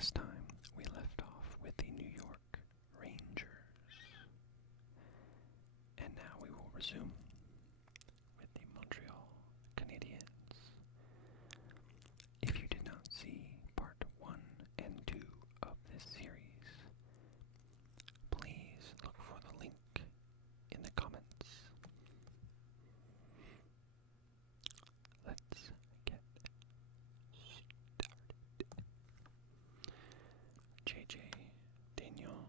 Last time we left off with the New York Rangers, and now we will resume with the Montreal Canadiens. If you did not see part 1 and 2 of this series, please look for the link in the comments. Let's get started. JJ Daniel,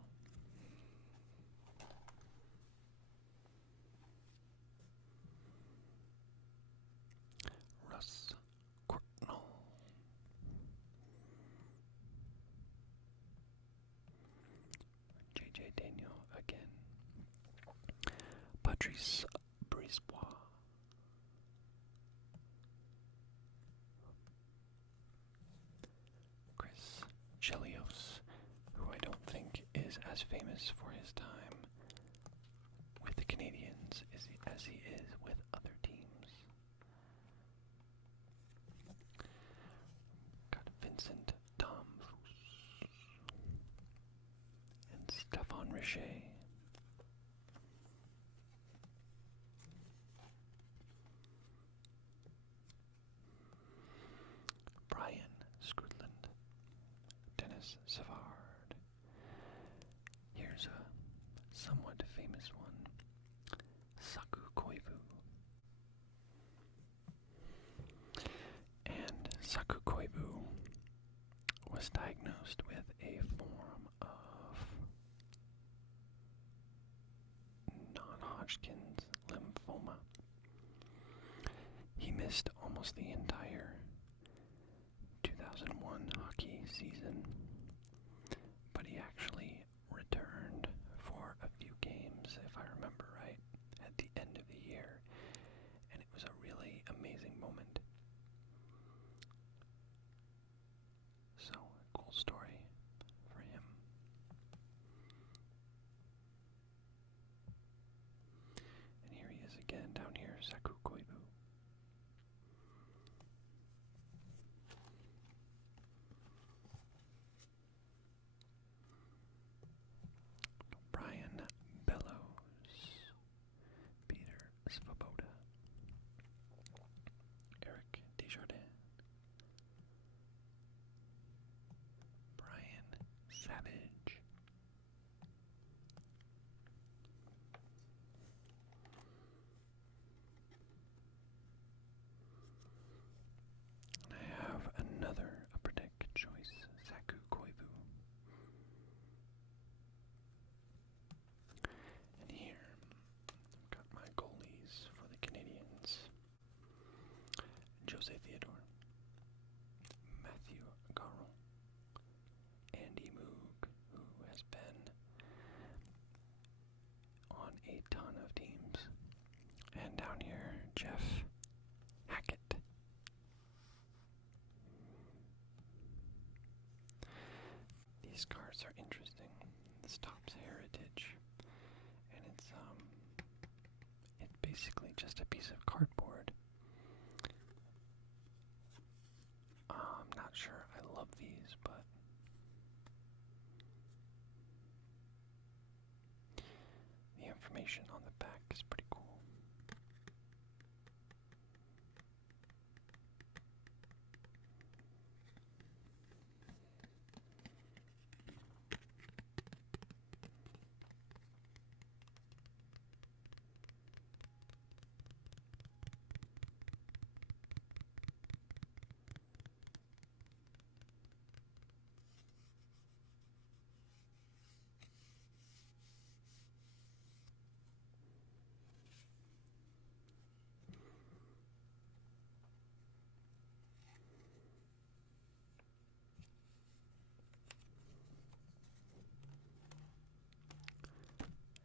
Russ Courtnall, JJ Daniel again, Patrice Brisebois, Chris Chelios, who I don't think is as famous for his time with the Canadiens as he is with other teams. Got Vincent Domfus and Stéphane Richer. Brian Scrutland, Dennis Savard. Here's a somewhat famous one, Saku Koivu. And Saku Koivu was diagnosed with a form of non-Hodgkin's lymphoma. He missed almost the entire 2001 hockey season, but he actually returned for a few games, if I remember right, at the end of the year, and it was a really amazing moment. So, a cool story for him. And here he is again, down here, Saku Koivu. Brian Bellows, Peter Svoboda, Eric Desjardins, Brian Savage, and I have another upper deck choice, Saku Koivu. And here, I've got my goalies for the Canadiens. Jose Theodore, Matthew Garron, Andy Moog, who has been on a ton of teams, and down here, Jeff Hackett. These cards are interesting. This top's heritage, and it's basically just a piece of cardboard. I'm not sure I love these, but the information on the back is pretty cool.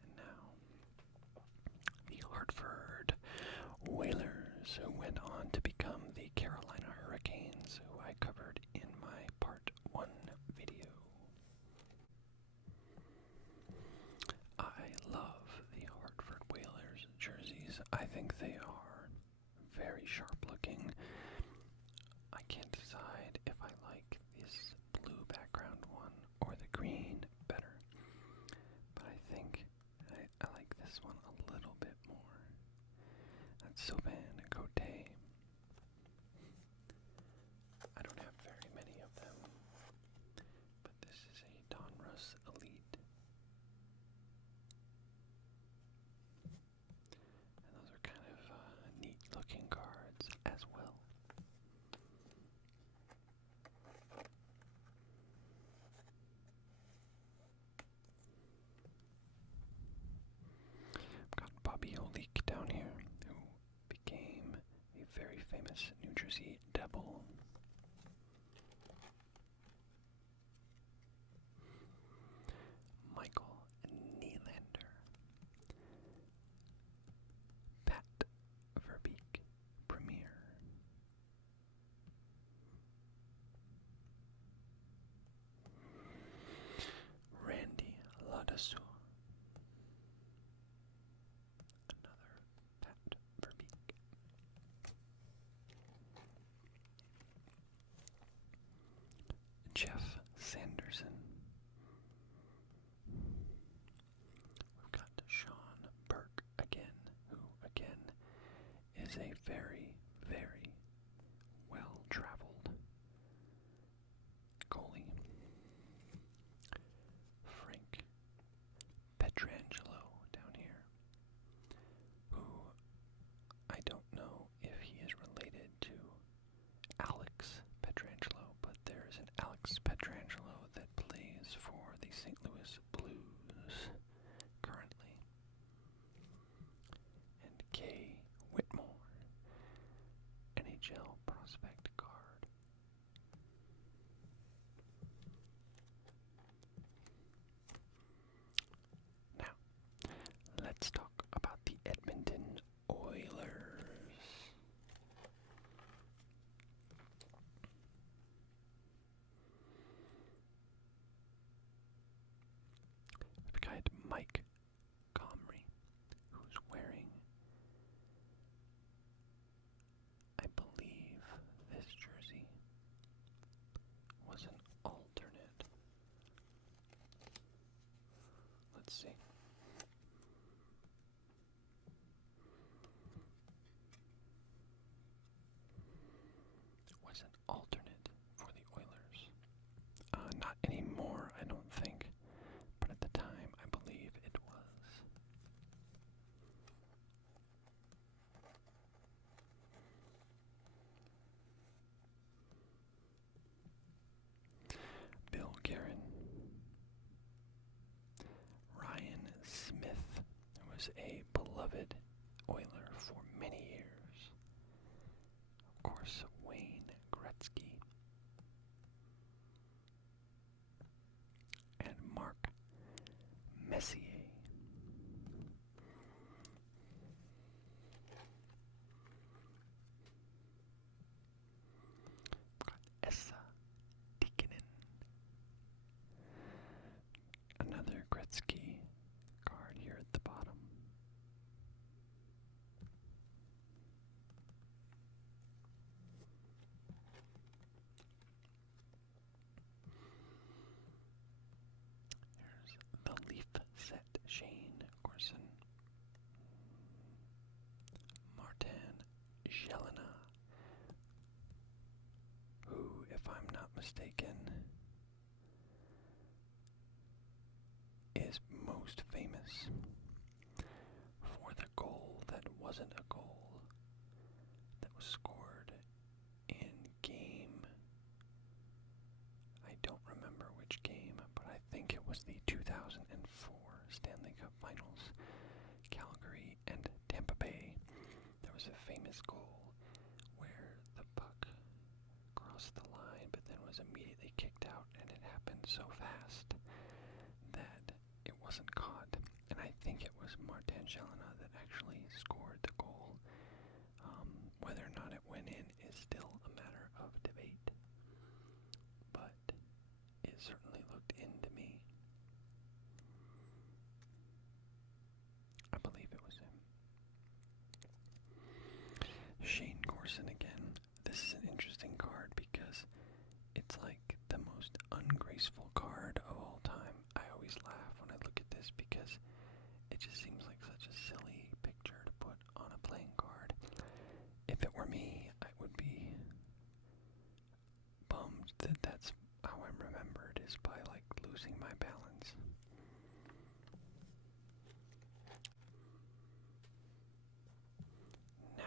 And now, the Hartford Whalers, who went on to become the Carolina Hurricanes, who I covered in my part 1 video. I love the Hartford Whalers jerseys. I think they are very sharp looking. I can't decide if I like this blue background Sylvain Cote. I don't have very many of them, but this is a Donruss Elite. And those are kind of neat looking cards as well. I've got Bobby Olik down here, who became a very famous New Jersey Devil. Michael Nylander. Pat Verbeek, Premier. Randy Ladassu. Another Pat Verbeek. Jeff Sanderson. We've got Sean Burke again, who again is a very, very well-traveled goalie. Frank Pietrangelo down here, who I don't know if he is related to Alex Pietrangelo, but there is an Alex Pietrangelo that plays for the St. Louis Blues currently. And Kay Whitmore, NHL prospect card. Now, let's talk about the Edmonton Oilers. We've got Mike Comrie, who's wearing, I believe this jersey was an alternate. Let's see. Was an alternate for the Oilers. Not anymore, I don't think. But at the time, I believe it was. Bill Guerin. Ryan Smith, who was a beloved Oiler for many years. Of course, Wayne Gretzky. And Mark Messier. Got Essa Tikkanen. Another Gretzky card here at the bottom. Here's the Leaf set, Shane Corson. Martin Jelena, who, if I'm not mistaken, is most famous for the goal that wasn't a goal, that was scored in game, I don't remember which game, but I think it was the 2004 Stanley Cup Finals, Calgary and Tampa Bay. There was a famous goal where the puck crossed the line but then was immediately kicked out, and it happened so fast that it wasn't caught. And I think it was Martin Jelena that actually scored the goal. Whether or not it went in is still a matter of debate, but it certainly looked in to me. I believe it was him. Shane Corson again. This is an interesting card because it's like the most ungraceful card of all time. I always laugh when I look at this because it just seems like such a silly picture to put losing my balance. Now,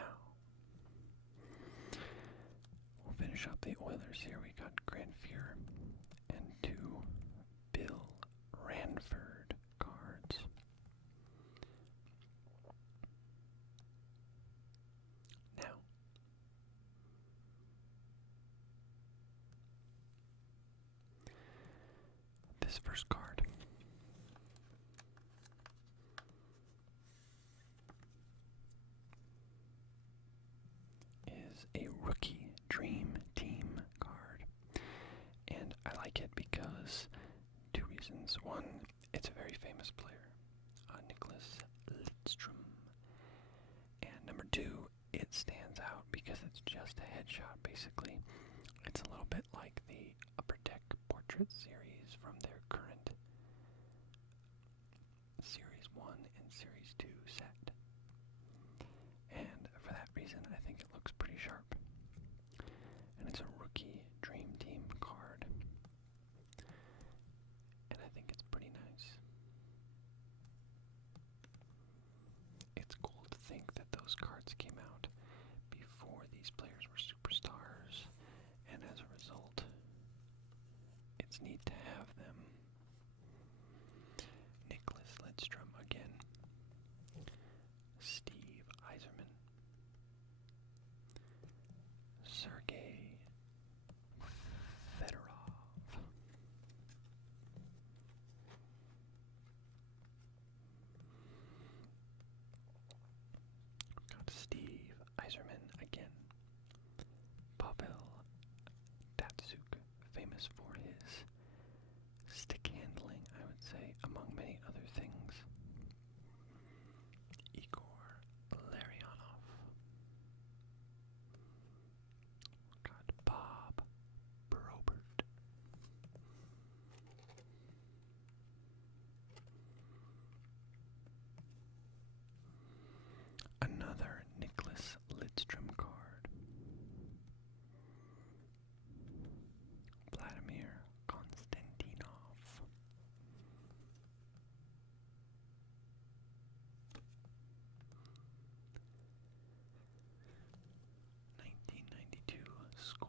we'll finish up the Oilers here. We got Grant Fuhr and 2 Bill Ranford cards. Now, this first card is a rookie dream team card, and I like it because 2 reasons. One, it's a very famous player, Nicholas Lidstrom, and number 2, it stands out because it's just a headshot, basically. It's a little bit like the Upper Deck Portrait series from their current Series 1 and Series 2 set. And for that reason, I think it looks pretty sharp. And it's a rookie Dream Team card. And I think it's pretty nice. It's cool to think that those cards came out before these players were superstars, and as a result, it's neat to have them. Nicholas Lidstrom again. Steve Yzerman. Sergei Fedorov. Got Steve Yzerman again. Pavel Datsuk, famous for his stick handling, I would say, among many other things. Igor Larionov. Got Bob Probert. Another Nicholas Lidstrom card. Vladimir Konstantinov. (1992) score,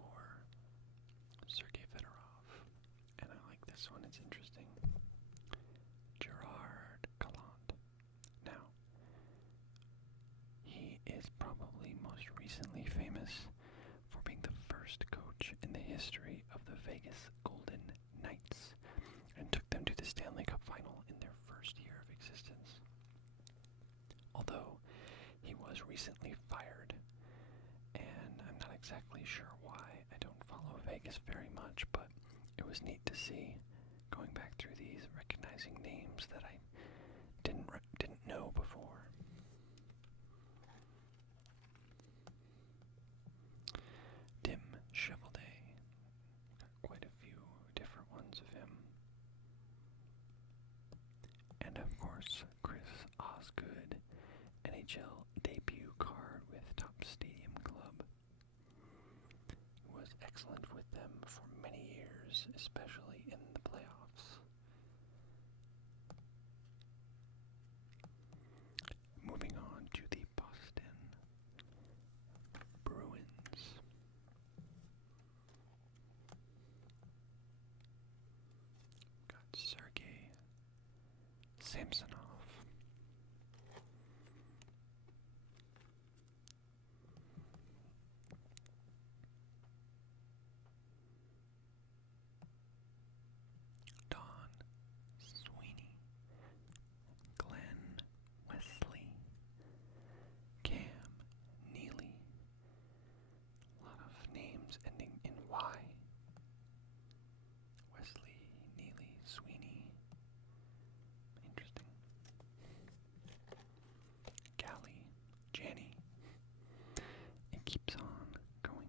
Sergei Fedorov. And I like this one, it's interesting. Gerard Gallant. Now, he is probably most recently famous for being the first coach in the history of the Vegas Golden Knights and took them to the Stanley Cup final in their first year of existence. Although he was recently fired, and I'm not exactly sure why. I don't follow Vegas very much, but it was neat to see, going back through these, recognizing names that I didn't know before. Tim Cheveldae. Got quite a few different ones of him. And of course, Chris Osgood, NHL debut card with Top Stadium Club. He was excellent with them for many years, especially in the playoffs. Moving on to the Boston Bruins. Got Sergei Samsonov. Don Sweeney. Glenn Wesley. Cam Neely. A lot of names ending in Y. Wesley, Neely, Sweeney. Interesting. Gally, Janny. It keeps on going.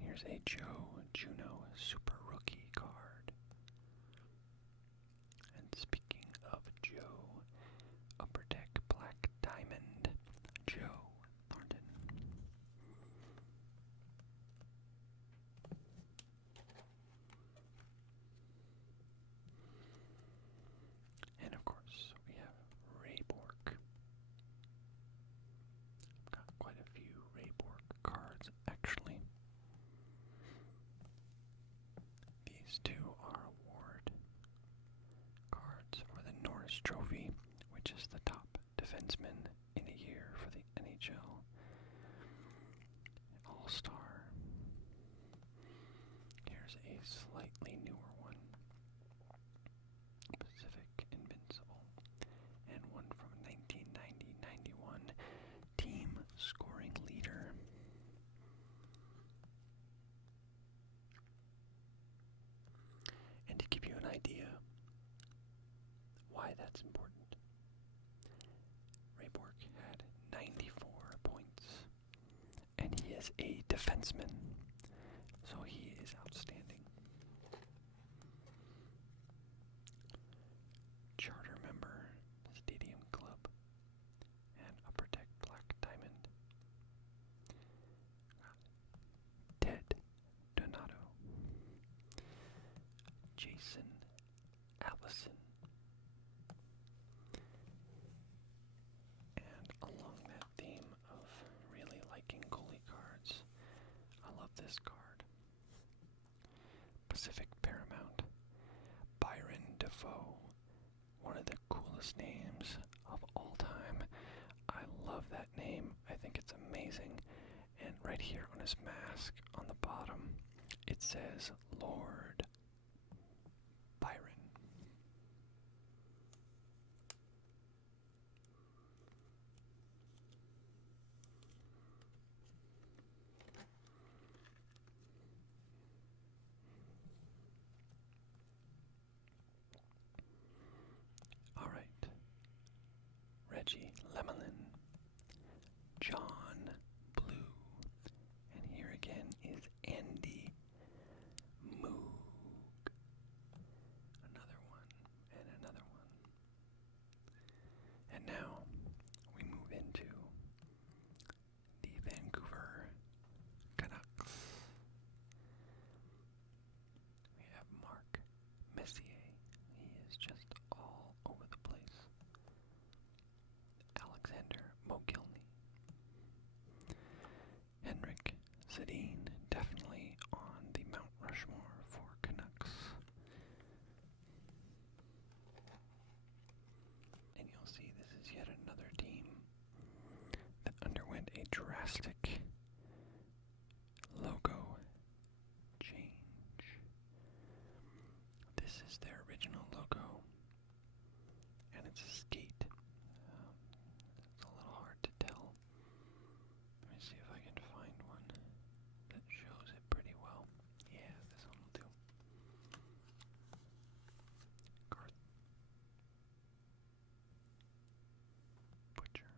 Here's a Joe Juno Super Rookie card. And speaking of Joe, Upper Deck Black Diamond, Joe Thornton. All-Star. Here's a slightly newer one. Pacific Invincible. And one from 1990-91. Team Scoring Leader. And to give you an idea why that's important, Ray Bourque had 94 points, and he is a defenseman, so he is outstanding. Charter member, Stadium Club, and Upper Deck Black Diamond. Ted Donato, Jason Allison, and along that theme of really liking goalie cards, I love this card. Pacific Paramount, Byron Defoe, one of the coolest names of all time. I love that name. I think it's amazing. And right here on his mask, on the bottom, it says Lord Byron. All right. Reggie Lemelin, John Blue, and here again is Andy Moog. Another one, and another one. And now we move into the Vancouver Canucks. We have Mark Messier. He is just all over the place. Alexander Mogilny. Henrik Sedin, definitely on the Mount Rushmore for Canucks. And you'll see this is yet another team that underwent a drastic logo change. This is their original logo, and it's a skate. It's a little hard to tell. Let me see if I can find one that shows it pretty well. Yeah, this one will do. Garth Butcher.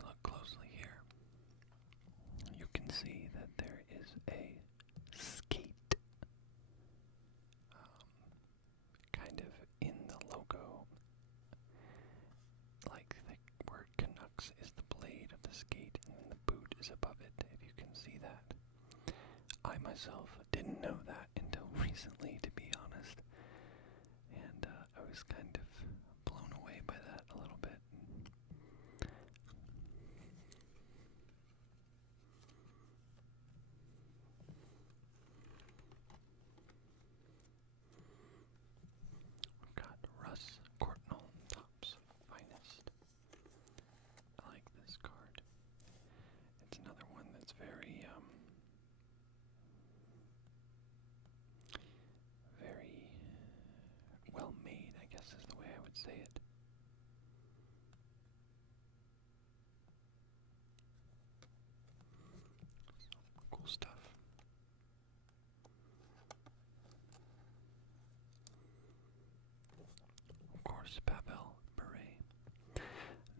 Look closely here. You can see that there is a skate kind of in the logo. Like the word Canucks is the blade of the skate, and then the boot is above it, if you can see that. I myself didn't know that until recently, to be honest. And I was kind of blown away by that a little bit. We've got Russ Courtnall, Topps Finest. I like this card. It's another one that's very, very well made, I guess is the way I would say it. So, cool stuff. Of course, Pavel Bure,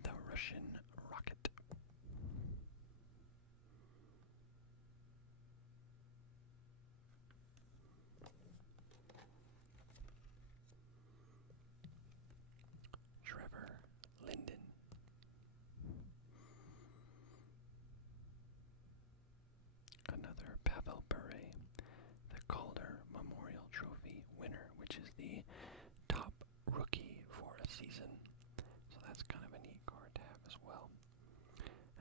the Russian Rocket. Trevor Linden. Another Pavel Bure, the Calder Memorial Trophy winner, which is the top rookie for a season. So that's kind of a neat card to have as well.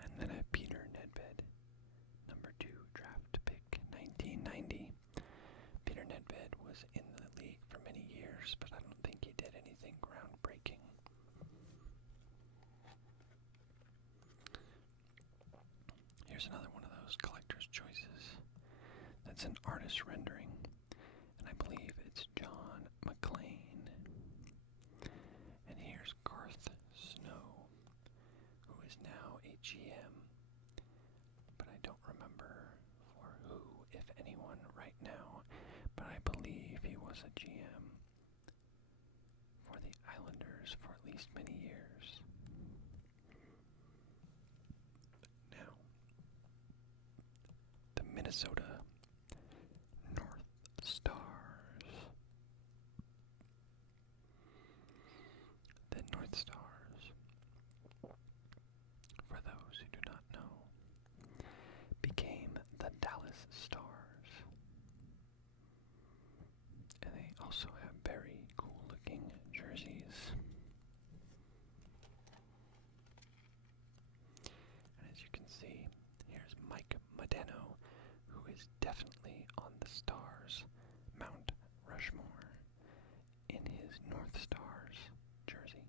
And then I have Peter Nedved, number 2 draft pick, 1990. Peter Nedved was in the league for many years, but I don't think he did anything groundbreaking. here's another one of those collector's choices. That's an artist rendering, and I believe it's John McClane. And here's Garth Snow, who is now a GM, but I don't remember for who, if anyone, right now, but I believe he was a GM for the Islanders for at least many years. Now, the Minnesota North Stars. The North Stars, for those who do not know, became the Dallas Stars. And they also have very cool looking jerseys. And as you can see, here's Mike Modeno, who is definitely on the Stars Mount Rushmore in his North Stars jersey.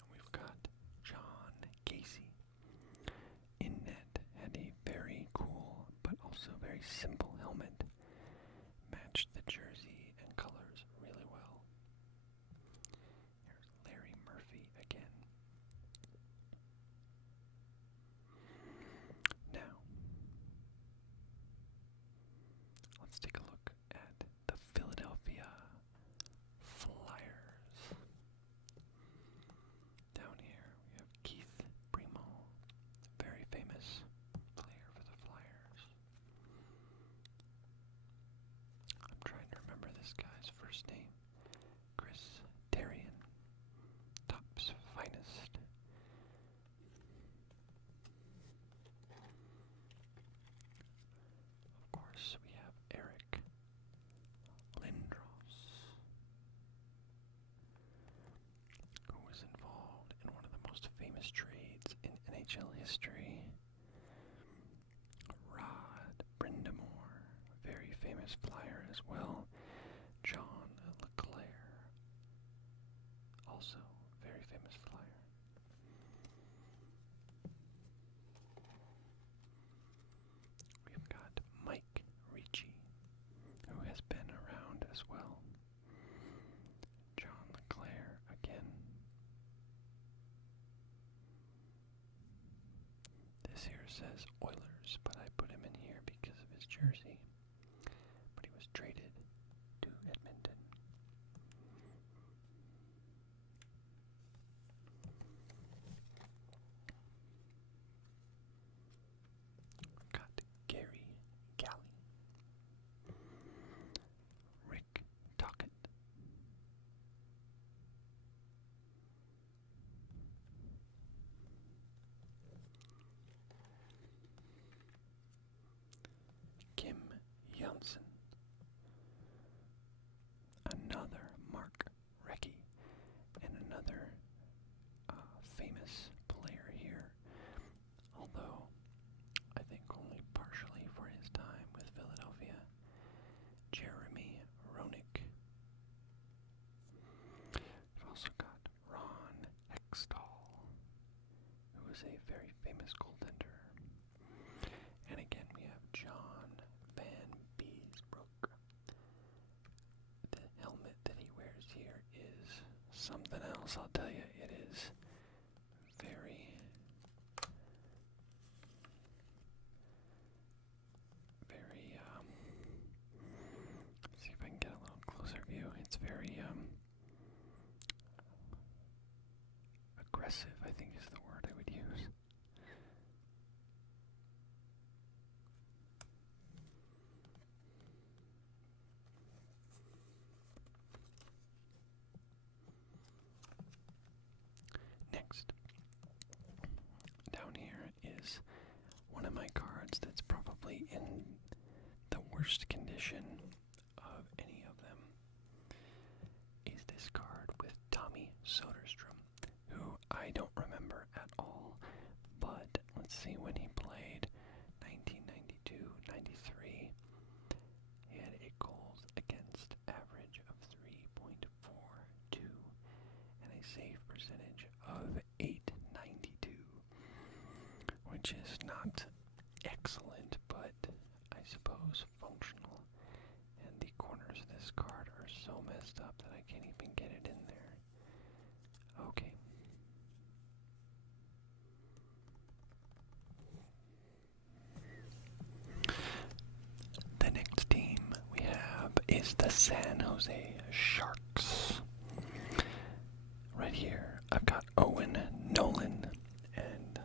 And we've got John Casey in net, had a very cool but also very simple helmet. Matched the jersey and colors really well. Here's Larry Murphy again. Now, let's take a look at the Philadelphia Flyers. Down here we have Keith Primo, very famous player for the Flyers. I'm trying to remember this guy's first name. Chris Therien, Top's finest. Of course, we have Eric Lindros, who was involved in one of the most famous trades in NHL history. Rod Brindamore, very famous Flyer as well. John LeClaire, also very famous Flyer. We've got Mike Ricci, who has been around as well. John LeClaire again. This here says Oilers, but I put him in here because of his jersey. But he was traded to Edmonton. We've got Gary Galley, Rick Tocchet, Kim Janssen, another Mark Recchi, and another famous player here, although I think only partially for his time with Philadelphia, Jeremy Roenick. We've also got Ron Hextall, who is a very famous goaltender. And again, we have John Van Beesbrook. The helmet that he wears here is something else, I'll tell you. It is very, very, let's see if I can get a little closer view. It's very, aggressive, I think is the word I would use. Next, down here is one of my cards that's probably in the worst condition of any of them. Is this card with Tommy Soderstrom, who I don't remember at all, but let's see when he played. 1992-93. He had a goal against so messed up that I can't even get it in there. Okay. The next team we have is the San Jose Sharks. Right here, I've got Owen Nolan, and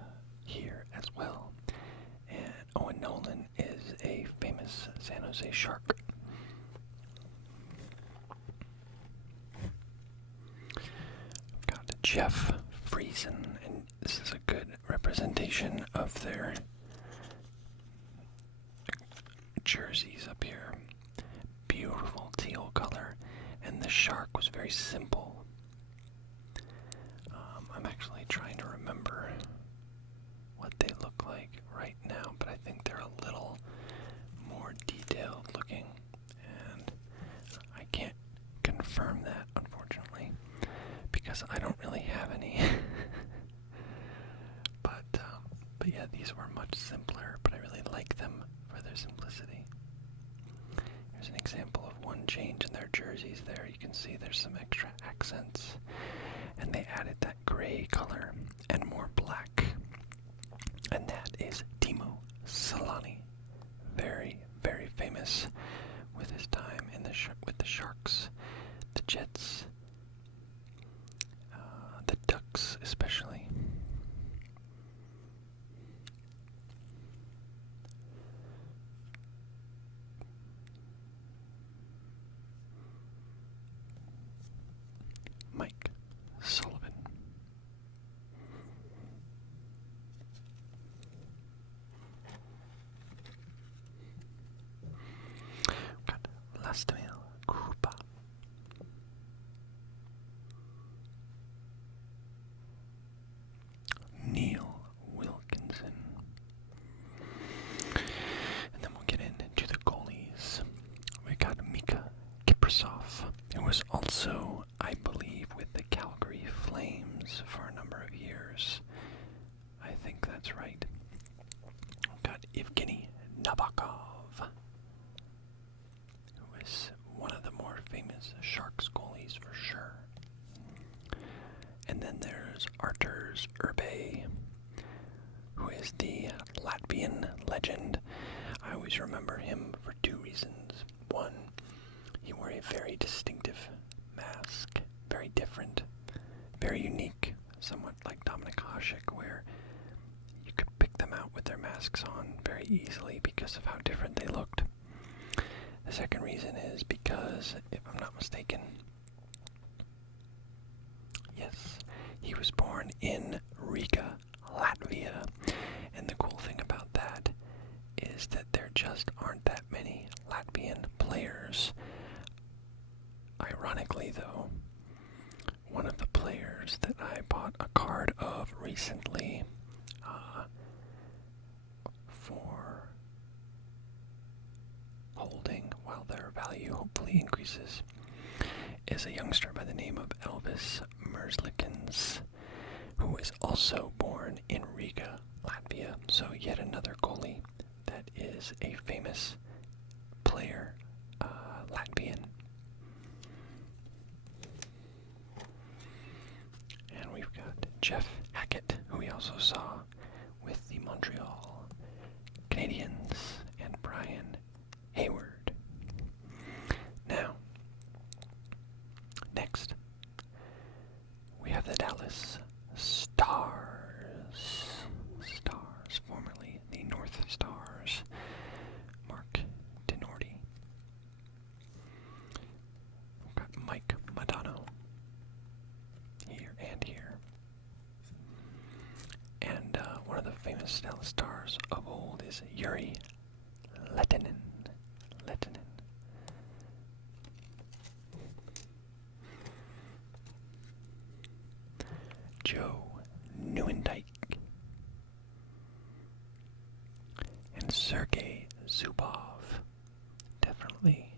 here as well. And Owen Nolan is a famous San Jose Shark. I've got Jeff Friesen, and this is a good representation of their jerseys up here. Beautiful teal color, and the shark was very simple. I'm actually trying to remember what they look like right now, but I think they're a little more detailed looking, and I can't confirm that, unfortunately, because I don't really have any. but yeah, these were much simpler, but I really like them for their simplicity. Here's an example of one change in their jerseys there. You can see there's some extra accents, and they added that gray color and more black. And that is Timo Solani. Very, very famous with his time in with the Sharks, the Jets, the Ducks especially. Mike Sullivan. Got Lastamil Krupa. Neil Wilkinson. And then we'll get into the goalies. We got Mika Kiprasov, who was also, I believe, with the Calgary Flames for a number of years. I think that's right. We've got Evgeny Nabokov, who is one of the more famous Sharks goalies for sure. And then there's Arturs Urbe, who is the Latvian legend. I always remember him for two reasons. One, he wore a very distinctive mask, very different, very unique, somewhat like Dominik Hasek, where you could pick them out with their masks on very easily because of how different they looked. The second reason is because, if I'm not mistaken, yes, he was born in Riga, Latvia, and the cool thing about that is that there just aren't that many Latvian players. Ironically, though, one of the players that I bought a card of recently for holding while their value hopefully increases is a youngster by the name of Elvis Merzlikins, who is also born in Riga, Latvia. So yet another goalie that is a famous player, Latvian. And we've got Jeff Hackett, who we also saw with the Montreal Canadiens, and Brian Hayward. Now, next, we have the Dallas Stars, formerly the North Stars, Mark Denorty. We've got Mike Modano here and here. And one of the famous Dallas Stars of old is Yuri Lettinen. Joe Nieuwendyk. And Sergei Zubov. Definitely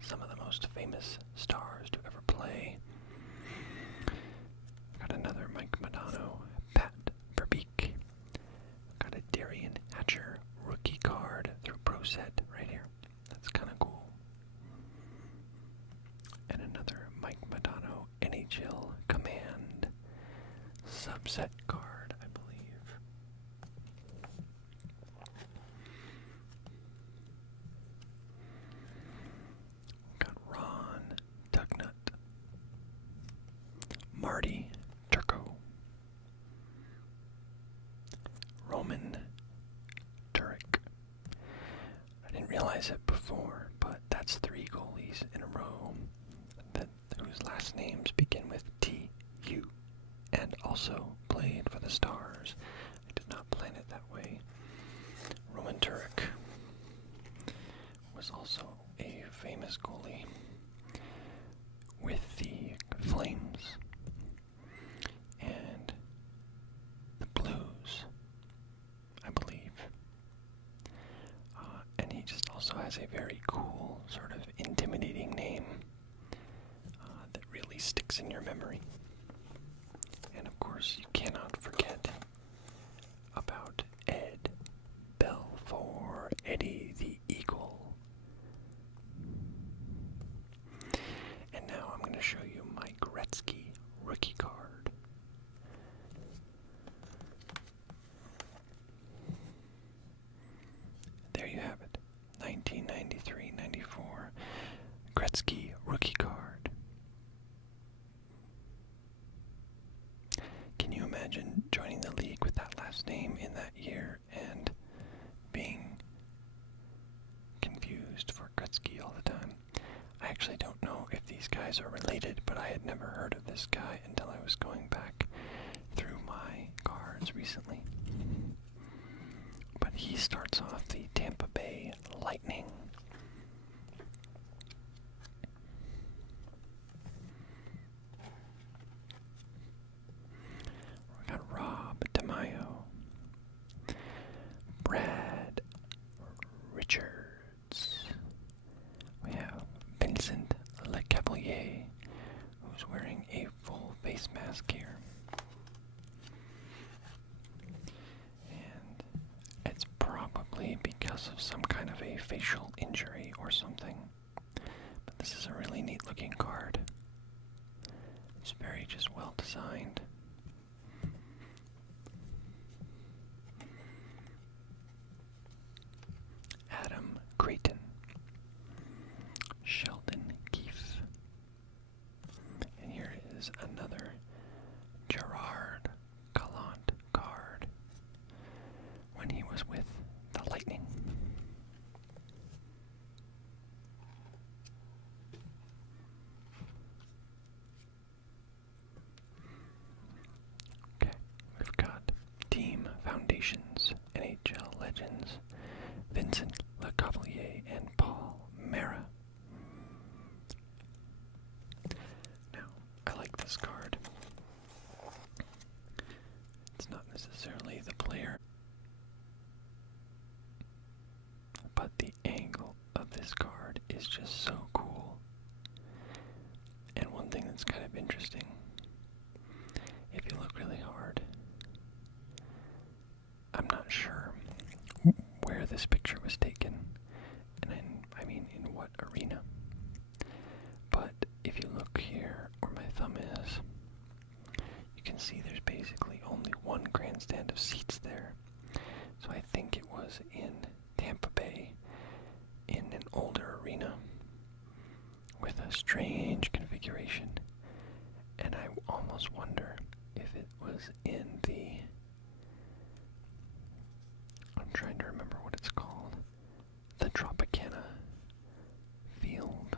some of the most famous stars to ever play. Got another Mike Modano, Pat Verbeek. Got a Darian Hatcher rookie card through Pro Set right here. That's kind of cool. upset card, I believe. Got Ron Tugnut, Marty Turco, Roman Turek. I didn't realize it before, but that's 3 goalies in a row whose last names begin with T-U and also played for the Stars. I did not plan it that way. Roman Turek was also a famous goalie with the Flames and the Blues, I believe. And he just also has a very cool, sort of intimidating name that really sticks in your memory. And of course, you cannot forget about Ed Belfour, Eddie the Eagle. And now I'm going to show you my Gretzky rookie card. There you have it, 1993-94 Gretzky rookie card. Can you imagine joining the league with that last name in that year and being confused for Gretzky all the time? I actually don't know if these guys are related, but I had never heard of this guy until I was going back through my cards recently. But he starts off the Tampa Bay Lightning. We got Rob DeMaio, Brad Richards. We have Vincent Lecavalier, who's wearing a full face mask here. And it's probably because of some kind of a facial injury or something. But this is a really neat looking card. It's very just well designed. Adam Creighton, Sheldon Keefe, and here is another Gerard Gallant card when he was with the Lightning. Okay, we've got Team Foundations, NHL Legends, Vincent Lecavalier and Paul Mara. Now, I like this card. It's not necessarily the player, but the angle of this card is just so cool. And one thing that's kind of interesting, if you look really hard, I'm not sure where this picture was taken, and I mean in what arena. But if you look here where my thumb is, you can see there's basically only one grandstand of seats there. So I think it was in Tampa Bay, in an older arena, with a strange configuration. And I almost wonder if it was in the... I'm trying to remember what it's called. The Tropicana Field.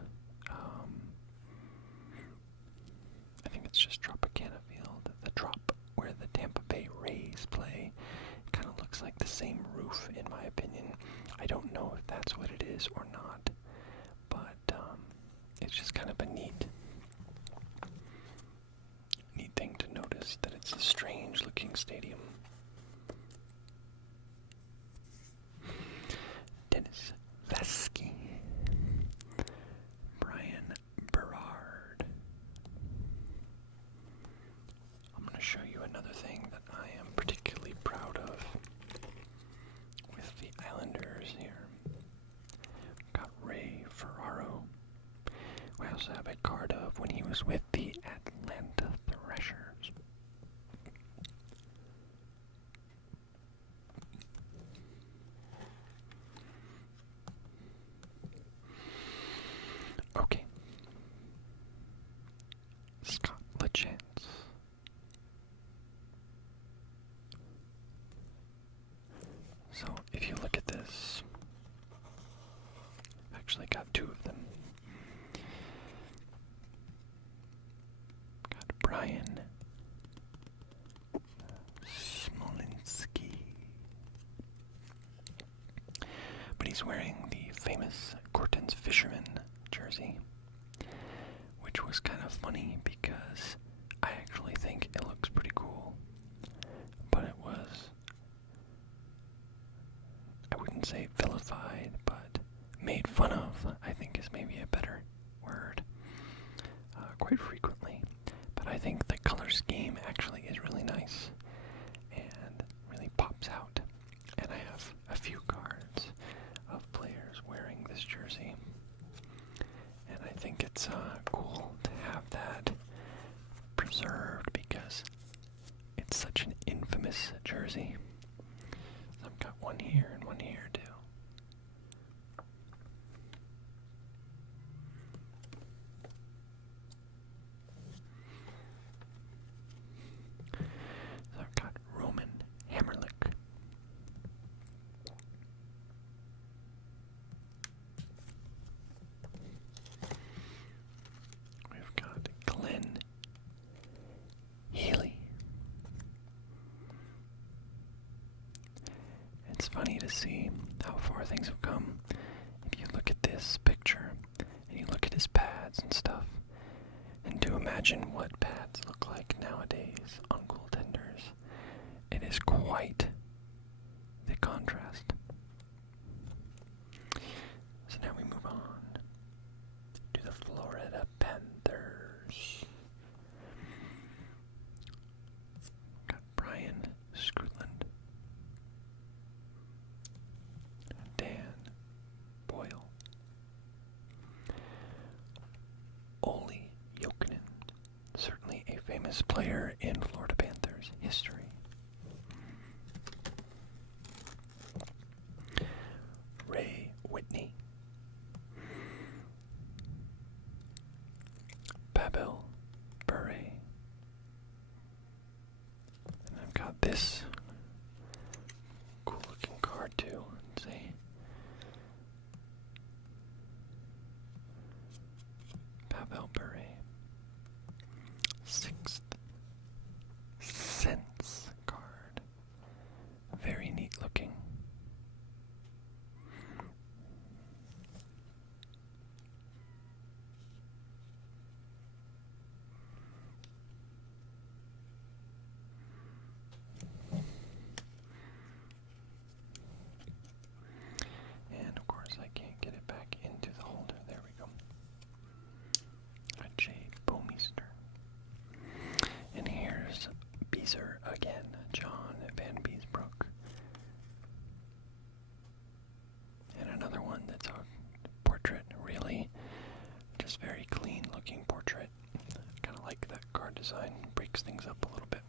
I think it's just Tropicana Field. The Trop, where the Tampa Bay Rays play. It kind of looks like the same roof, in my opinion. I don't know if that's what it is or not. But it's just kind of a neat thing to notice, that it's a strange looking stadium. Dennis Vesky, Brian Berard. I'm going to show you another thing that I am particularly proud of with the Islanders here. We've got Ray Ferraro. We also have a card of when he was with the Atlanta Thrashers. actually got 2 of them. Got Brian Smolinski. But he's wearing the famous Corton's Fisherman jersey, which was kind of funny because I actually think it looks pretty cool. But it was, I wouldn't say vilified, but made fun of, I think is maybe a better word, quite frequently. But I think the color scheme actually is really nice and really pops out. And I have a few cards of players wearing this jersey. And I think it's cool to have that preserved because it's such an infamous jersey. So I've got one here and one here too. So I've got Roman Hammerlick. We've got Glenn Healy. It's funny to see how far things have come. If you look at this picture and you look at his pads and stuff, and to imagine what pads look like nowadays on goaltenders, it is quite the contrast. So now we move on to the Florida Panthers. Got Brian Scrutland, Dan Boyle, Olli Jokinen, certainly a famous player in Florida Panthers history. Ray Whitney, Pavel Bure, and I've got this cool looking card too. Let's see. Pavel Bure, Sixth Sense card. Very neat looking. And of course I can't get it back into the holder. There we go. A Jay Bomeister. And here's Beezer again, John Van Beesbrook. And another one that's a portrait, really just very clean looking portrait. Kind of like that card design, breaks things up a little bit.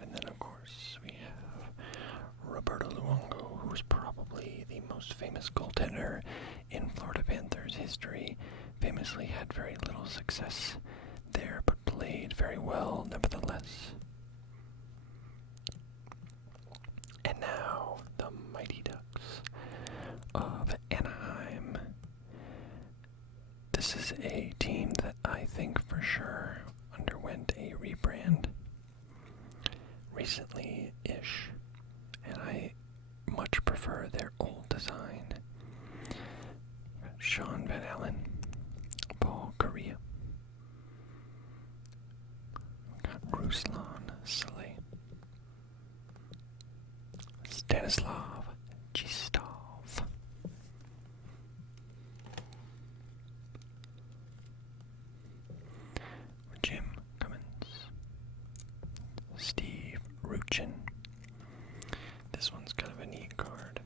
And then of course we have Roberto Luongo, who's probably the most famous goaltender in Florida Panthers history. Famously had very little success there, but played very well nevertheless. And now the Mighty Ducks of Anaheim. This is a team that I think for sure underwent a rebrand recently-ish, and I much prefer their old design. Sean Van Allen, Paul Correa, got Ruslan Saleh, Stanislav Chistov, Jim Cummins, Steve Ruchin. This one's kind of a neat card.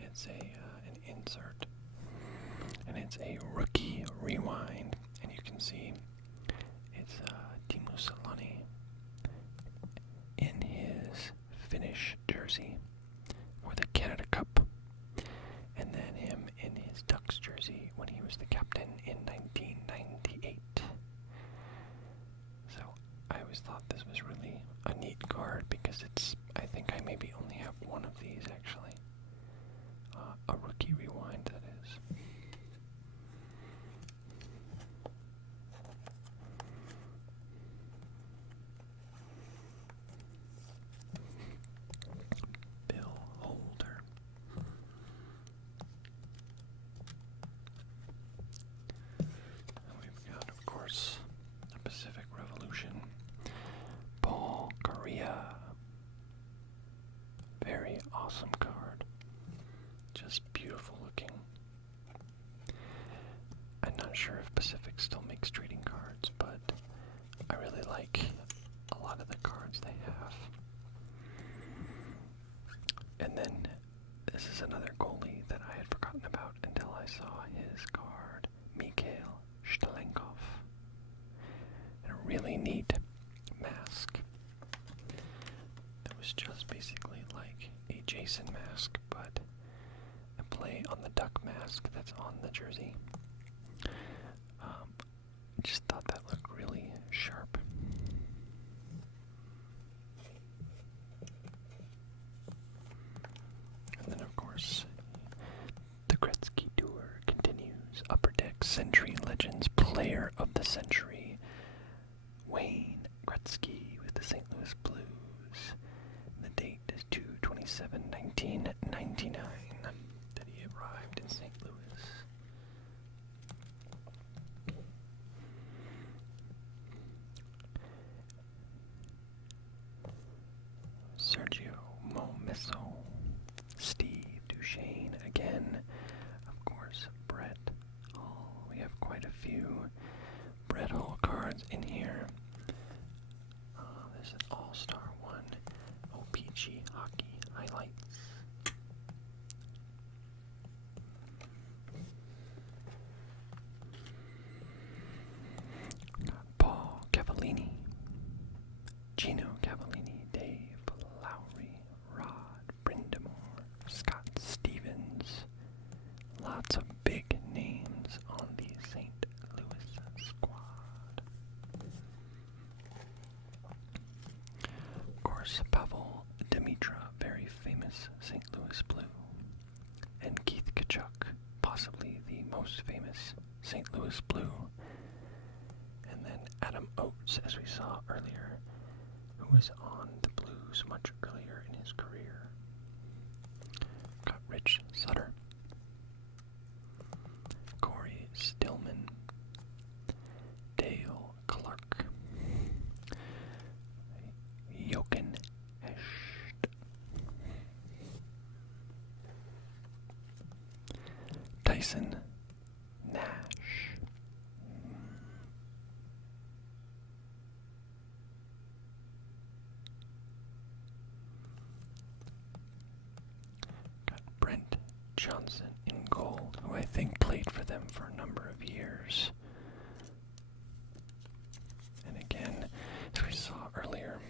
It's an insert, and it's a rookie rewind, and you can see it's Timo Solani in his Finnish jersey for the Canada Cup, and then him in his Ducks jersey when he was the captain in 1998. So I always thought this was really a neat card because I think I maybe only have one of these actually. A rookie rewind, that is. Bill Holder. We've got, of course, the Pacific Revolution. Paul Correa. Very awesome card. Just beautiful looking. I'm not sure if Pacific still makes trading cards, but I really like a lot of the cards they have. And then this is another goalie that I had forgotten about until I saw his card, Mikhail Shtalenkov. And a really neat mask. It was just basically like a Jason mask, but a play on the duck mask that's on the jersey. I just thought that looked really sharp. And then, of course, the Gretzky Tour continues. Upper Deck Century Legends Player of the Century, Wayne Gretzky with the St. Louis Blues. The date is 2/27/1999 that he arrived in St. Louis. Sergio Momesso, Steve Duchesne again, of course, Brett Hall. We have quite a few Brett Hall cards in here. There's an All-Star one, OPG Hockey Highlights. Paul Cavallini, Gino Cavallini, Dave Lowry, Rod Brindamore, Scott Stevens. Lots of big names on the St. Louis squad. Of course, Pavel Demitra, very famous St. Louis Blue. And Keith Tkachuk, possibly the most famous St. Louis Blue. And then Adam Oates, as we saw earlier, who was on the Blues much earlier in his career. Got Rich Sutter, Corey Stillman, Dale Clark, Jochen Hesht, Tyson Nash, got Brent Johnson in gold, who I think played for them for a number of years. And again, as we saw earlier,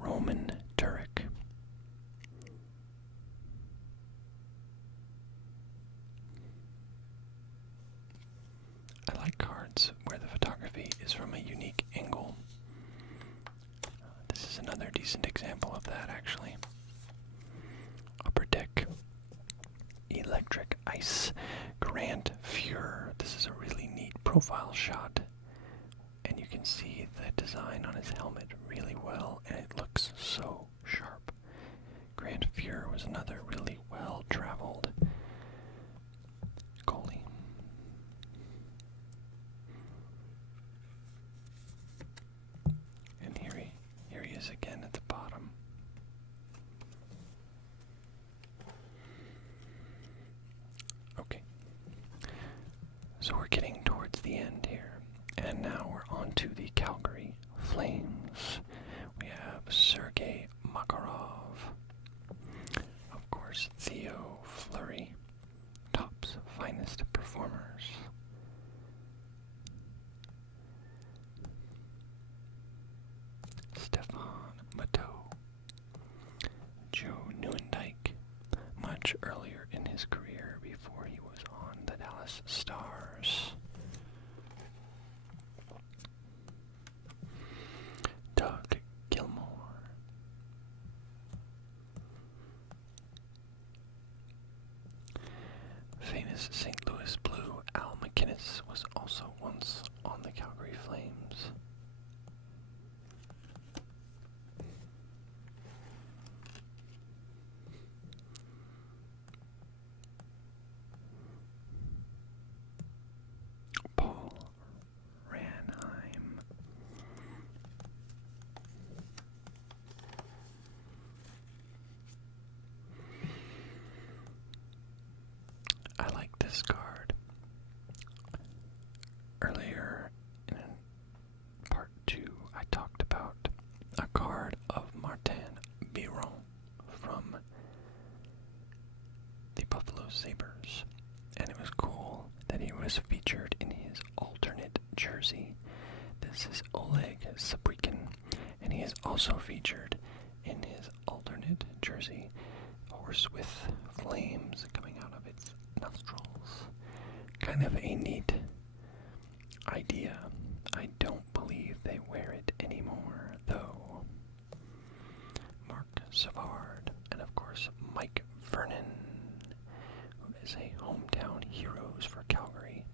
Roman Turek. I like cards where the photography is from a unique angle. This is another decent example of that, actually. Upper Deck Electric Ice Grant Fuhrer. This is a really neat profile shot, and you can see the design on his helmet really well, and it looks so sharp. Grant Fuhrer was another really well-traveled goalie. And here he is again at the bottom. Okay. So we're getting towards the end here. And now we're on to the Calgary Flames. We have Sergei Makarov. Of course, Theo Fleury. Top's finest performers. Stefan Matteau. Joe Nieuwendyk. Much earlier in his career before he was on the Dallas Stars. Doug Gilmour. famous St. Louis Blue Al McInnes was also once on the Calgary Flames. Paul Ranheim. I like this card. Earlier in part 2, I talked about a card of Martin Biron from the Buffalo Sabres, and it was cool that he was featured in his alternate jersey. This is Oleg Sabrikin, and he is also featured in his alternate jersey, a horse with flames coming out of its nostrils. Kind of a neat idea. I don't believe they wear it anymore, though. Mark Savard, and of course Mike Vernon, who is a hometown heroes for Calgary.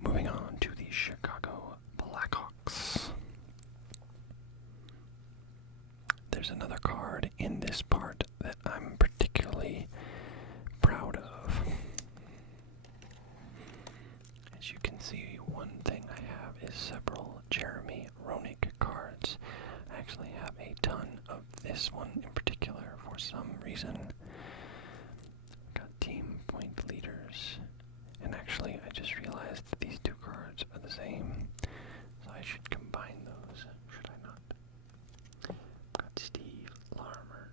Moving on to the Chicago Blackhawks. There's another card in this part that I'm particularly proud of. As you can see, one thing I have is several Jeremy Roenick cards. I actually have a ton of this one in particular for some reason. Got team point leaders. And actually, I just realized that these two cards are the same, so I should combine those, should I not? Got Steve Larmer.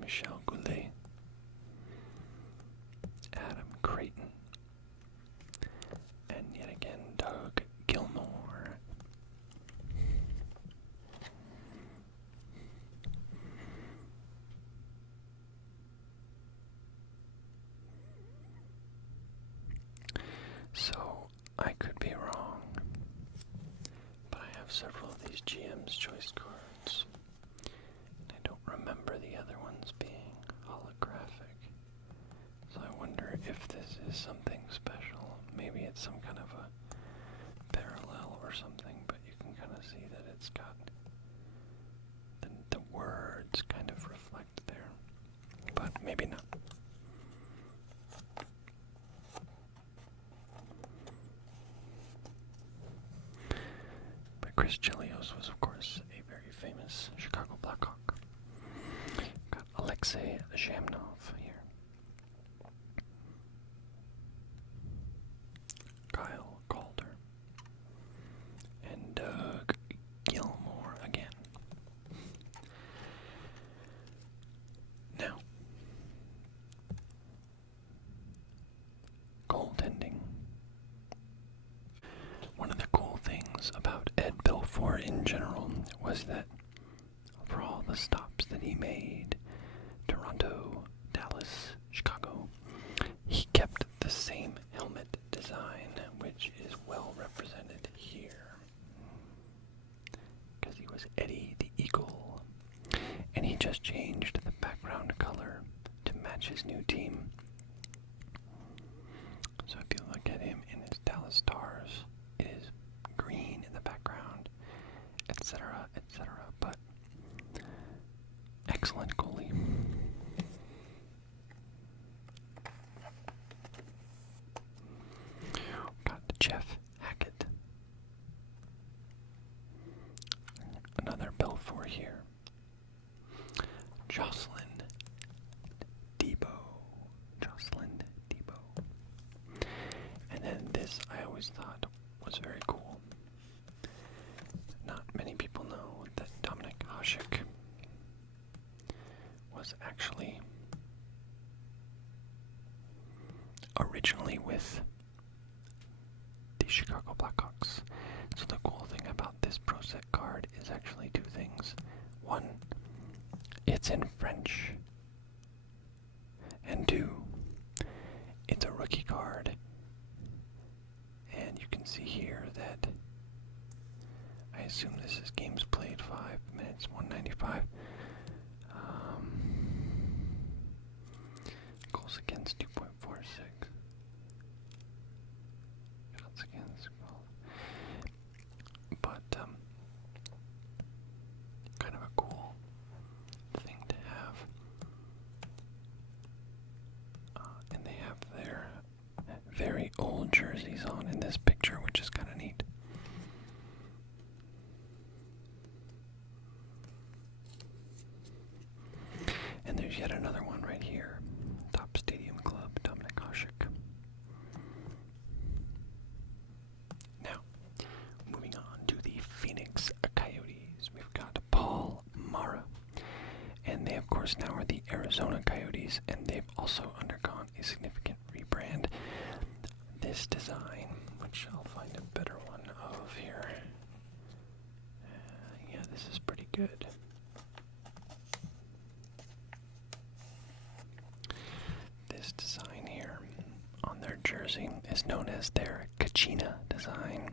Michel Goulet. Adam Creighton. And yet again, Doug Gilmore. So, I could be wrong, but I have several of these GM's Choice cards, and I don't remember the other ones being holographic, so I wonder if this is something special. Maybe it's some kind of a parallel or something, but you can kind of see that it's got the words kind of reflect there, but maybe not. Chris Chelios was, of course, a very famous Chicago Blackhawk. Got Alexei Zhamnov here. Kyle Calder. And Doug Gilmore again. Now, goaltending. One of the cool things about Ed Belfour in general was that for all the stops that he made, Toronto, Dallas, Chicago, he kept the same helmet design, which is well represented here. Because he was Eddie the Eagle, and he just changed the background color to match his new team. So if you look at him in his Dallas Stars, it is green in the background, etc., etc., but excellent goalie. Got Jeff Hackett. Another Belfour here. Jocelyn Debo. And then this I always thought was very cool. Not many people know that Dominik Hasek was actually originally with the Chicago Blackhawks. So the cool thing about this Pro Set card is actually two things. One, it's in French. And two, it's a rookie card. And you can see here that assume this is games played, 5 minutes, 195. Goals against, 2.46. Shots against, but kind of a cool thing to have. And they have their very old jerseys on in this picture, which is kind of neat. And there's yet another one right here. Top Stadium Club, Dominic Hasek. Now, moving on to the Phoenix Coyotes. We've got Paul Mara. And they, of course, now are the Arizona Coyotes, and they've also undergone a significant rebrand. This design, which I'll find a better one of here. Yeah, this is pretty good. This design here on their jersey is known as their Kachina design,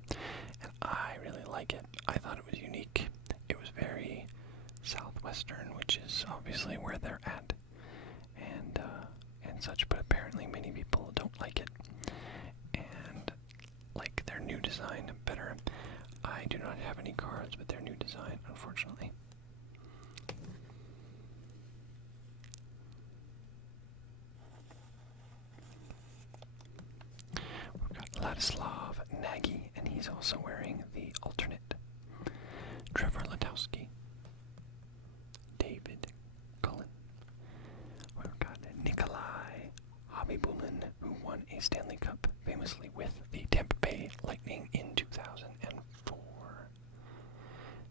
and I really like it. I thought it was unique. It was very southwestern, which is obviously where they're at, and such, but apparently many people don't like it and like their new design better. I do not have any cards with their new design, unfortunately. We've got Ladislav Nagy, and he's also wearing the alternate. Trevor Letowski. David Cullen. We've got Nikolai Habibulin, who won a Stanley Cup famously with the Tampa Bay Lightning in 2004.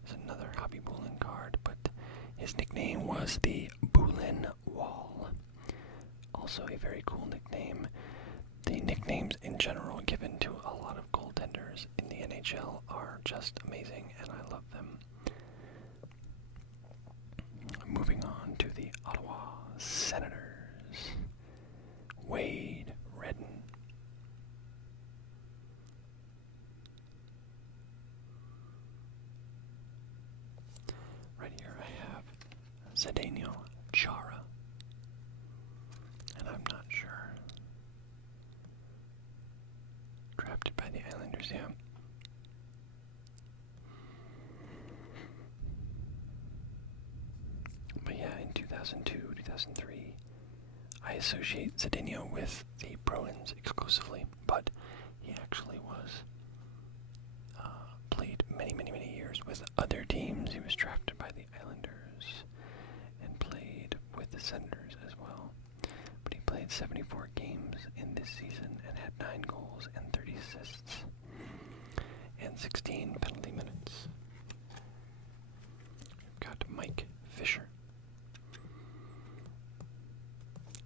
There's another Habibulin card, but his nickname was the Bulin Wall. Also a very cool nickname. The nicknames in general given to a lot of goaltenders in the NHL are just amazing, and I love them. Moving on to the Ottawa Senators. Wade Redden. Right here I have Zdeno Chara. And I'm not sure. Drafted by the Islanders, yeah. But yeah, in 2002, 2003, I associate Zdeno with the Bruins exclusively, but he actually was played many years with other teams. He was drafted by the Islanders and played with the Senators as well. But he played 74 games in this season and had 9 goals and 30 assists and 16 penalty minutes. We've got Mike Fisher.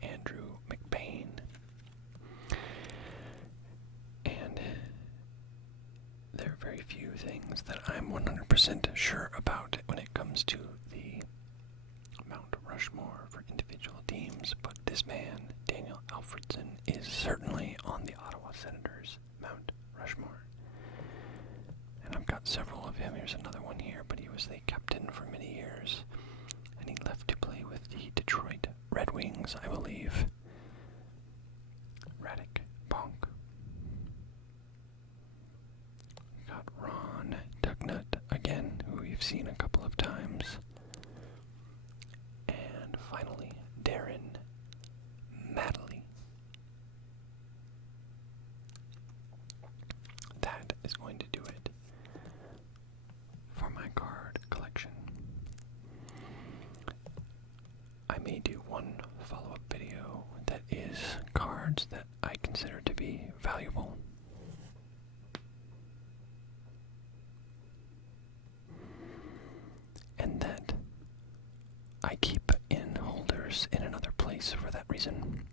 Andrew McBain. And there are very few things that I'm 100% sure about when it comes to the Mount Rushmore for individual teams, but this man, Daniel Alfredson, is certainly on the Ottawa Senators Mount Rushmore. And I've got several of him. Here's another one here, but he was the captain for many years, and he left to play with the Detroit Red Wings, I believe. Radek Bonk. Got Ron Dugnut again, who we've seen a couple of times. And finally, Darren Madeley. That is going to do it for my card collection. I may do one follow-up video that is cards that I consider to be valuable. And that I keep in holders in another place for that reason.